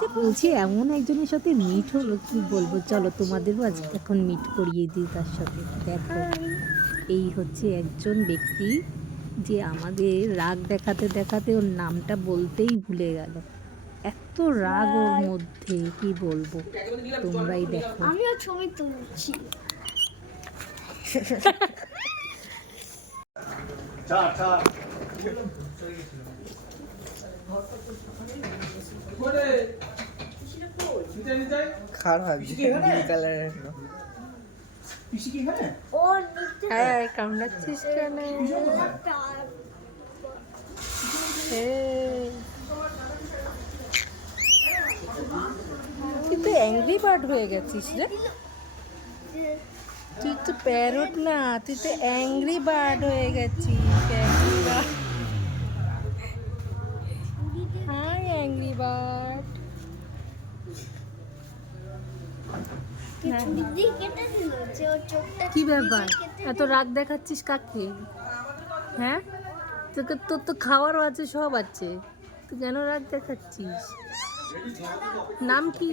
যে বলছি এমন একজনের সাথে মিট হলো কি বলব? চলো তোমাদেরও আজ এখন মিট করিয়ে দিই তার সাথে। দেখো এই হচ্ছে একজন ব্যক্তি যে আমাদের রাগ দেখাতে দেখাতে ওর নামটা বলতেই ভুলে গেল। এত রাগ ওর মধ্যে কি বলব? তোমরাই দেখো। আমিও ছবি তুলছি। খারাপ নীল কালারের ও নিতে হ্যাঁ কামড়াচ্ছিস কেন? তুই তো অ্যাংরি বার্ড হয়ে গেছিস রে। তুই তো প্যারট না তুই তো অ্যাংরি বার্ড হয়ে গেছিস angry bird high angry bird কি ছুরি ব্যাপার? এত রাগ দেখাচ্ছিস কাকে হ্যাঁ? তোকে তোর তো খাওয়ারও আছে সব আছে। তুই কেন রাগ দেখাচ্ছিস? নাম কি।